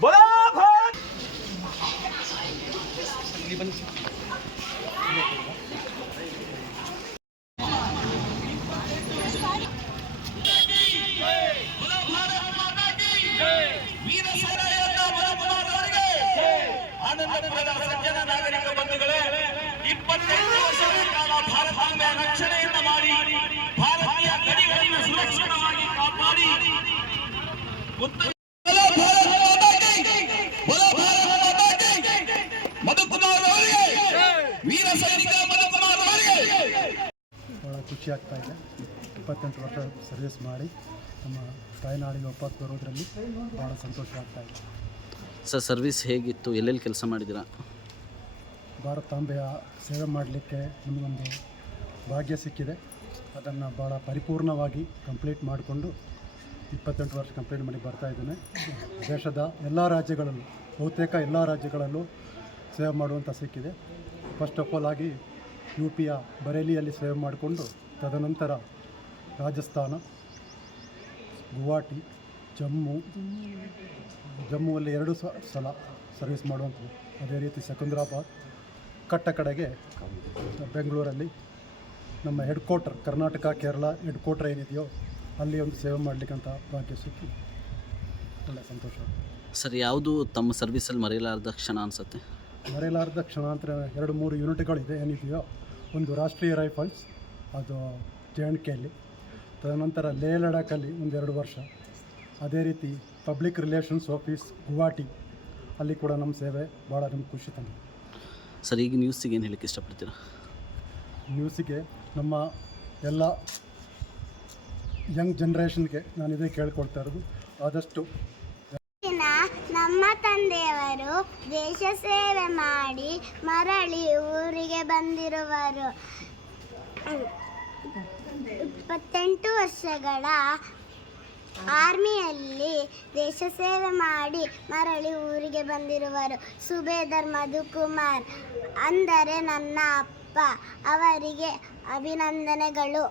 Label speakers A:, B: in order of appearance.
A: बोला
B: ಭಾಳ ಖುಷಿ ಆಗ್ತಾ ಇದೆ. ಇಪ್ಪತ್ತೆಂಟು ವರ್ಷ ಸರ್ವಿಸ್ ಮಾಡಿ ನಮ್ಮ ತಾಯ್ನಾಡಿಗೆ ವಾಪಸ್ ಬರೋದ್ರಲ್ಲಿ ಭಾಳ ಸಂತೋಷ ಆಗ್ತಾ ಇದೆ.
C: ಸರ್ ಸರ್ವಿಸ್ ಹೇಗಿತ್ತು? ಎಲ್ಲೆಲ್ಲಿ ಕೆಲಸ ಮಾಡಿದ್ದೀರಾ?
B: ಭಾರತಾಂಬೆಯ ಸೇವೆ ಮಾಡಲಿಕ್ಕೆ ನಮಗೊಂದು ಭಾಗ್ಯ ಸಿಕ್ಕಿದೆ. ಅದನ್ನು ಭಾಳ ಪರಿಪೂರ್ಣವಾಗಿ ಕಂಪ್ಲೀಟ್ ಮಾಡಿಕೊಂಡು ಇಪ್ಪತ್ತೆಂಟು ವರ್ಷ ಕಂಪ್ಲೀಟ್ ಮಾಡಿ ಬರ್ತಾ ಇದ್ದೇನೆ. ದೇಶದ ಎಲ್ಲ ರಾಜ್ಯಗಳಲ್ಲೂ ಬಹುತೇಕ ಎಲ್ಲ ರಾಜ್ಯಗಳಲ್ಲೂ ಸೇವೆ ಮಾಡುವಂಥ ಸಿಕ್ಕಿದೆ. ಫಸ್ಟ್ ಆಫ್ ಆಲ್ ಆಗಿ ಯು ಪಿಯ ಬರೇಲಿಯಲ್ಲಿ ಸೇವೆ ಮಾಡಿಕೊಂಡು, ತದನಂತರ ರಾಜಸ್ಥಾನ, ಗುವಾಹಟಿ, ಜಮ್ಮು, ಜಮ್ಮುವಲ್ಲಿ ಎರಡು ಸಲ ಸರ್ವಿಸ್ ಮಾಡುವಂಥದ್ದು. ಅದೇ ರೀತಿ ಸೆಕಂದ್ರಾಬಾದ್ ಕಟ್ಟ ಕಡೆಗೆ ಬೆಂಗಳೂರಲ್ಲಿ ನಮ್ಮ headquarter Karnataka Kerala headquarter ಏನಿದೆಯೋ ಅಲ್ಲಿ ಒಂದು ಸೇವೆ ಮಾಡಲಿಕ್ಕಂತ ಭಾಗ್ಯ ಸಿಕ್ಕಿ. ಒಳ್ಳೆಯ ಸಂತೋಷ.
C: ಸರ್, ಯಾವುದು ತಮ್ಮ ಸರ್ವಿಸಲ್ಲಿ ಮರೆಯಲಾರದ ಕ್ಷಣ ಅನಿಸುತ್ತೆ?
B: ಮರೆಯಲಾರದ ಕ್ಷಣಾಂತರ ಎರಡು ಮೂರು ಯೂನಿಟ್ಗಳಿದೆ ಏನಿದೆಯೋ ಒಂದು ರಾಷ್ಟ್ರೀಯ ರೈಫಲ್ಸ್ ಅದು ಜೆ ಆ್ಯಂಡ್ ಕೆಯಲ್ಲಿ ತದನಂತರ ಲೇ ಲಡಾಖಲ್ಲಿ ಒಂದೆರಡು ವರ್ಷ. ಅದೇ ರೀತಿ ಪಬ್ಲಿಕ್ ರಿಲೇಷನ್ಸ್ ಆಫೀಸ್ ಗುವಾಹಟಿ ಅಲ್ಲಿ ಕೂಡ ನಮ್ಮ ಸೇವೆ ಭಾಳ ನಮ್ಗೆ ಖುಷಿ ತಂದಿದೆ.
C: ಸರ್ ಈಗ ನ್ಯೂಸಿಗೆ ಏನು ಹೇಳಕ್ಕೆ ಇಷ್ಟಪಡ್ತೀರಾ?
B: ನ್ಯೂಸಿಗೆ ನಮ್ಮ ಎಲ್ಲ ಯಂಗ್ ಜನ್ರೇಷನ್ಗೆ ನಾನು ಇದೇ ಕೇಳ್ಕೊಳ್ತಾ ಇರೋದು. ಆದಷ್ಟು
D: ದೇಶ ಸೇವೆ ಮಾಡಿ ಮರಳಿ ಊರಿಗೆ ಬಂದಿರುವರು. ಇಪ್ಪತ್ತೆಂಟು ವರ್ಷಗಳ ಆರ್ಮಿಯಲ್ಲಿ ದೇಶ ಸೇವೆ ಮಾಡಿ ಮರಳಿ ಊರಿಗೆ ಬಂದಿರುವರು. ಸುಬೇದರ್ ಮಧುಕುಮಾರ್ ಅಂದರೆ ನನ್ನ ಅಪ್ಪ. ಅವರಿಗೆ ಅಭಿನಂದನೆಗಳು.